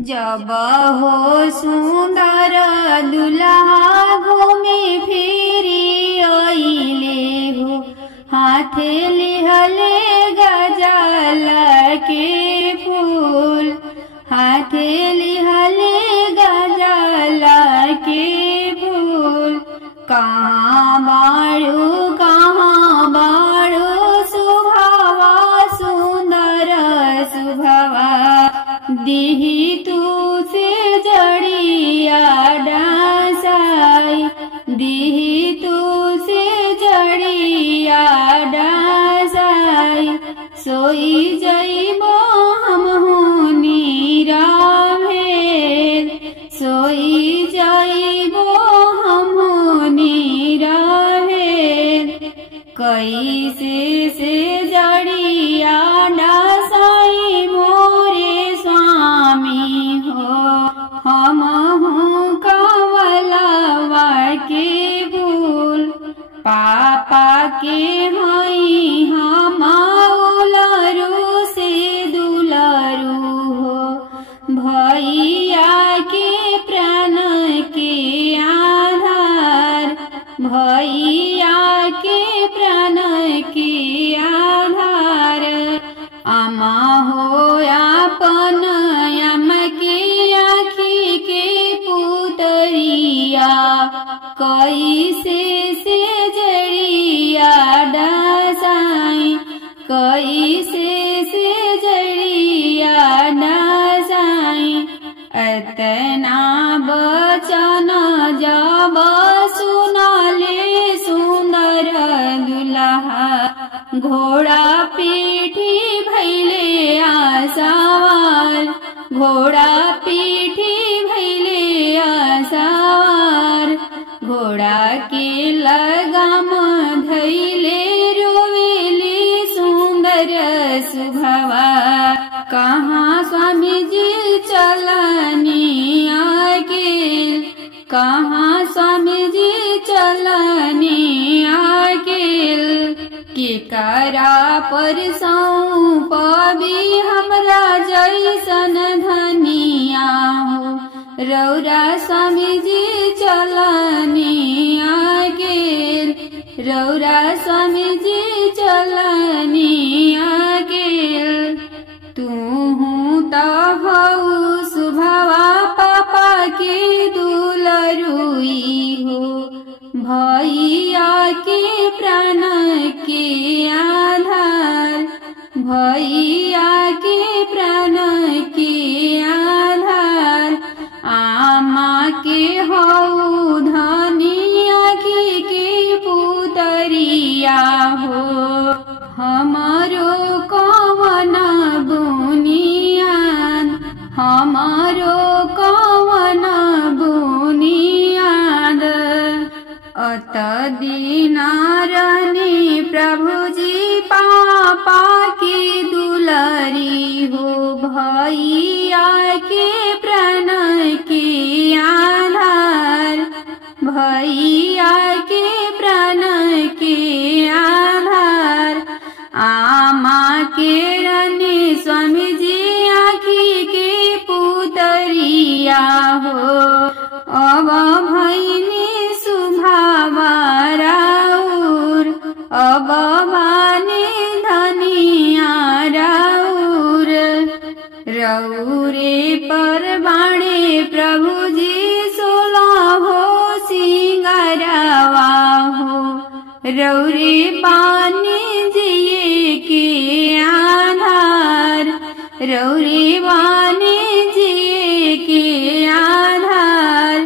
जब हो सुंदर दुल्हा घूमी फिरी आइले हो, हाथे लिहले गजल के फूल, हाथे लिहले गजल के फूल। कहाँ बाड़ू सुभावा सुंदर सुभावा, दिही तू से जड़िया डासाई, दिही तू से जड़िया डासाई। सोई जइबो हमहु नीराभेर, सोई जइबो हमहु नीराभेर। कैसे से जड़िया डासाई मोरे स्वामी हो, हमहु कवलवा के फूल। पापा के हई हम उलरू से दुलरू हो, भैया के प्राण के आधार, भैया के प्राण के आधार। आमा हो आपन आम के आँखी के पुतरिया, कैसे से जड़िया डासाई, कैसे से जड़िया डासाई। एतना बचन जब सुनले सुंदर दुल्हा, घोड़ा पीठी भैले आसवार, घोड़ा पीठी भैले आसवार। घोड़ा के लगाम धैले रोवेली सुंदर सुभावा, कहाँ स्वामी जी चलनी आगे, कहाँ स्वामी जी चलनी आगे। के करा पर सौंपबी हमरा जैसन धनिया हो, रौरा स्वामी जी चलनी आगे, रौरा स्वामी जी चलनी आगे। तूहू त हऊ सुभावा पापा के दुलरुई हो, भैया के प्राण के आधार, भैया के प्राण के आधार। आमा के हऊ धनिया के पुतरिया हो, हमारो कवन बुनियाद, हमारो कवन बुनियाद। अत दीनारनी प्रभु जी पापा की दुलारी हो, भैया के प्राण के आधार, भैया के प्राण के आधार। आमा के रानी स्वामी जी आँखी के पुतरिया हो, अब भैनी सुभावा राउर, अब बानी धनिया राउर। रौरे पर बाणे प्रभु जी सोलहो सिंगारवा हो, रौरे पानी जिए के आधार, रौरे पानी जिए के आधार।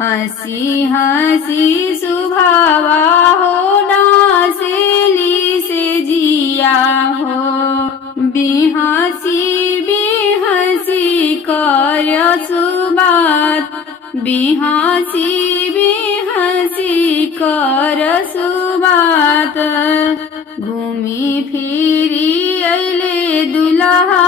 हंसी हंसी सुभावा हो, डासेली से जिया हो, बिहसी बिहसी कर सुबात, बिहसी बिहसी कर सुबात। घूमी फिरी अइले दुल्हा